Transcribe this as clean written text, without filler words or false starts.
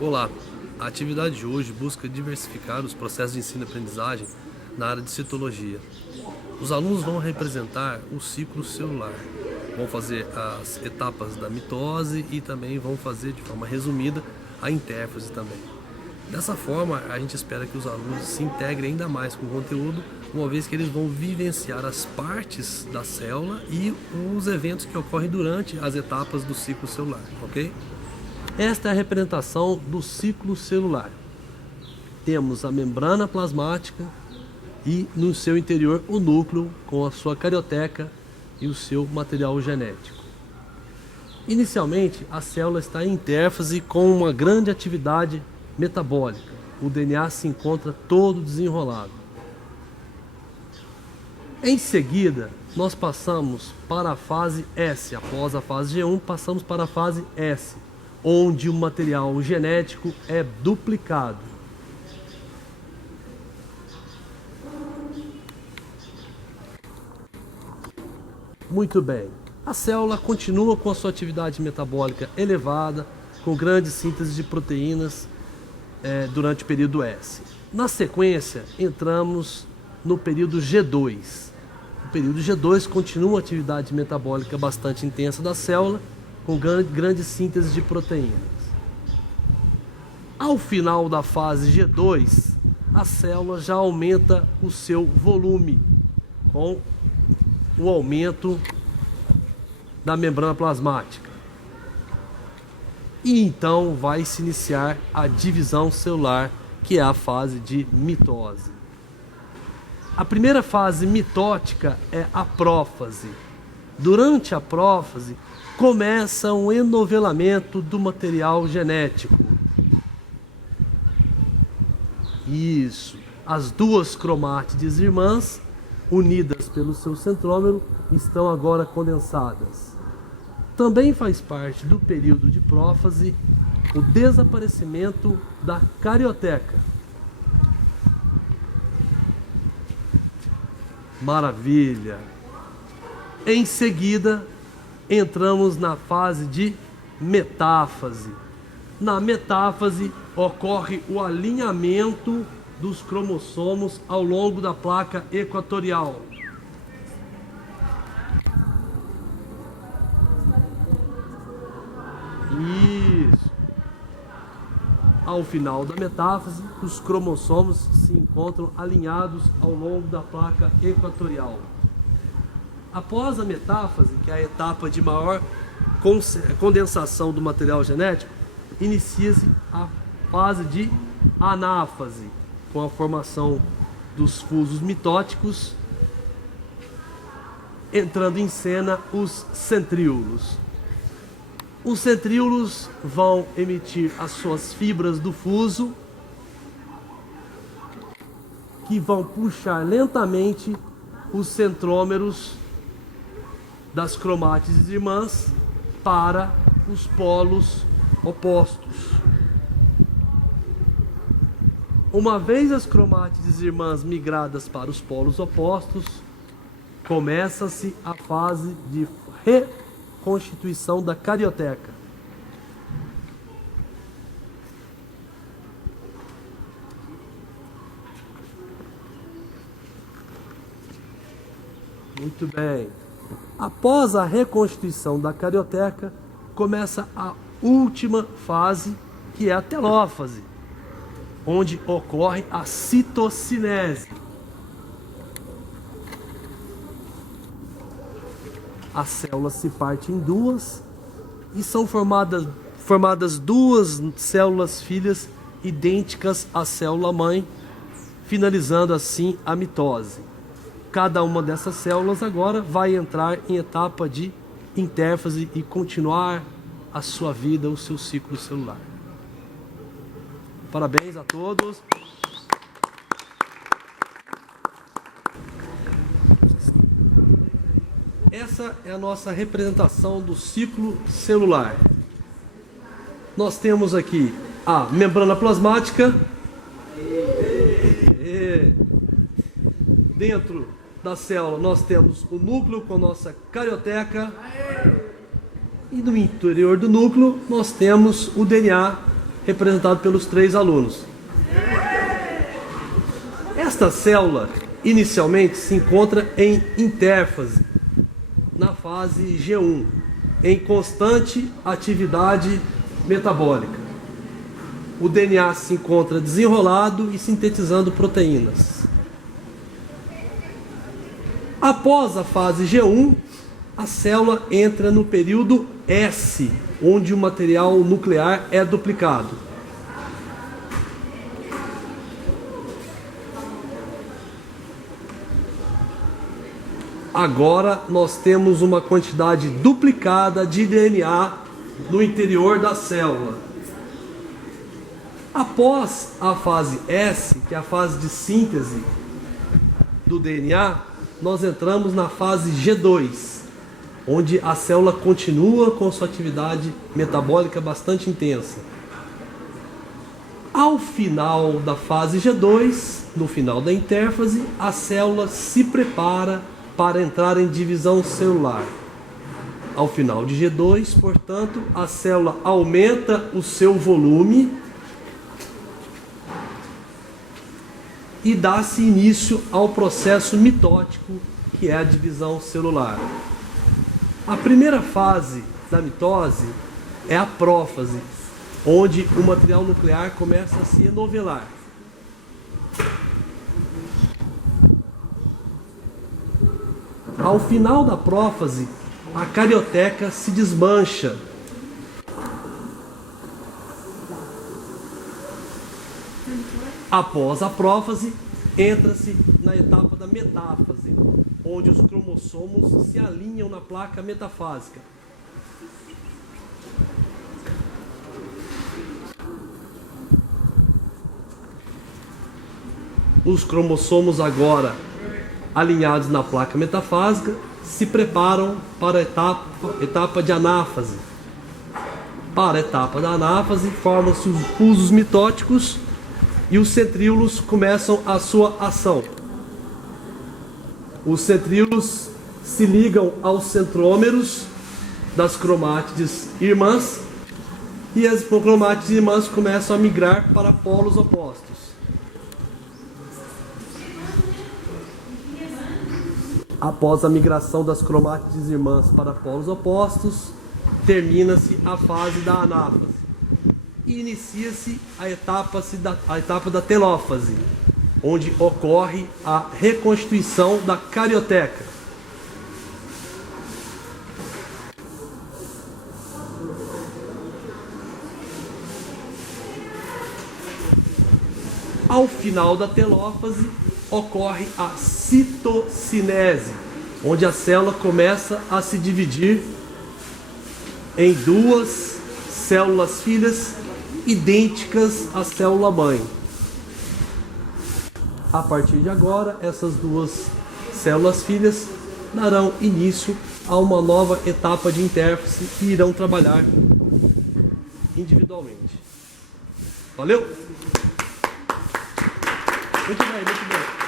Olá, a atividade de hoje busca diversificar os processos de ensino e aprendizagem na área de citologia. Os alunos vão representar o ciclo celular, vão fazer as etapas da mitose e também vão fazer de forma resumida a intérfase também. Dessa forma, a gente espera que os alunos se integrem ainda mais com o conteúdo, uma vez que eles vão vivenciar as partes da célula e os eventos que ocorrem durante as etapas do ciclo celular, ok? Esta é a representação do ciclo celular. Temos a membrana plasmática e no seu interior o núcleo com a sua carioteca e o seu material genético. Inicialmente, a célula está em intérfase com uma grande atividade metabólica. O DNA se encontra todo desenrolado. Em seguida, nós passamos para a fase S. Após a fase G1, passamos para a fase S, onde o material genético é duplicado. Muito bem. A célula continua com a sua atividade metabólica elevada, com grande síntese de proteínas durante o período S. Na sequência, entramos no período G2. O período G2 continua a atividade metabólica bastante intensa da célula, com grande síntese de proteínas. Ao final da fase G2, a célula já aumenta o seu volume, com o aumento da membrana plasmática. E então vai se iniciar a divisão celular, que é a fase de mitose. A primeira fase mitótica é a prófase. Durante a prófase, começa um enovelamento do material genético. Isso. As duas cromátides irmãs, unidas pelo seu centrômero, estão agora condensadas. Também faz parte do período de prófase o desaparecimento da carioteca. Maravilha! Em seguida, entramos na fase de metáfase. Na metáfase, ocorre o alinhamento dos cromossomos ao longo da placa equatorial. Isso. Ao final da metáfase, os cromossomos se encontram alinhados ao longo da placa equatorial. Após a metáfase, que é a etapa de maior condensação do material genético, inicia-se a fase de anáfase, com a formação dos fusos mitóticos, entrando em cena os centríolos. Os centríolos vão emitir as suas fibras do fuso, que vão puxar lentamente os centrômeros das cromátides irmãs para os polos opostos. Uma vez as cromátides irmãs migradas para os polos opostos, começa-se a fase de reconstituição da carioteca. Muito bem. Após a reconstituição da carioteca, começa a última fase, que é a telófase, onde ocorre a citocinese. A célula se parte em duas e são formadas duas células filhas idênticas à célula mãe, finalizando assim a mitose. Cada uma dessas células agora vai entrar em etapa de intérfase e continuar a sua vida, o seu ciclo celular. Parabéns a todos. Essa é a nossa representação do ciclo celular. Nós temos aqui a membrana plasmática. Dentro da célula nós temos o núcleo com a nossa carioteca. E no interior do núcleo nós temos o DNA representado pelos 3 alunos. Esta célula, inicialmente, se encontra em intérfase, na fase G1, em constante atividade metabólica. O DNA se encontra desenrolado e sintetizando proteínas. Após a fase G1, a célula entra no período S, onde o material nuclear é duplicado. Agora nós temos uma quantidade duplicada de DNA no interior da célula. Após a fase S, que é a fase de síntese do DNA, nós entramos na fase G2, onde a célula continua com sua atividade metabólica bastante intensa. Ao final da fase G2, no final da intérfase, a célula se prepara para entrar em divisão celular. Ao final de G2, portanto, a célula aumenta o seu volume e dá-se início ao processo mitótico, que é a divisão celular. A primeira fase da mitose é a prófase, onde o material nuclear começa a se enovelar. Ao final da prófase, a carioteca se desmancha. Após a prófase, entra-se na etapa da metáfase, onde os cromossomos se alinham na placa metafásica. Os cromossomos agora alinhados na placa metafásica se preparam para a etapa de anáfase. Para a etapa da anáfase, formam-se os fusos mitóticos e os centríolos começam a sua ação. Os centríolos se ligam aos centrômeros das cromátides irmãs e as cromátides irmãs começam a migrar para polos opostos. Após a migração das cromátides irmãs para polos opostos, termina-se a fase da anáfase e inicia-se a etapa da telófase, onde ocorre a reconstituição da carioteca. Ao final da telófase, ocorre a citocinese, onde a célula começa a se dividir em 2 células filhas idênticas à célula mãe. A partir de agora, essas 2 células filhas darão início a uma nova etapa de intérfase e irão trabalhar individualmente. Valeu? Muito bem, muito bem.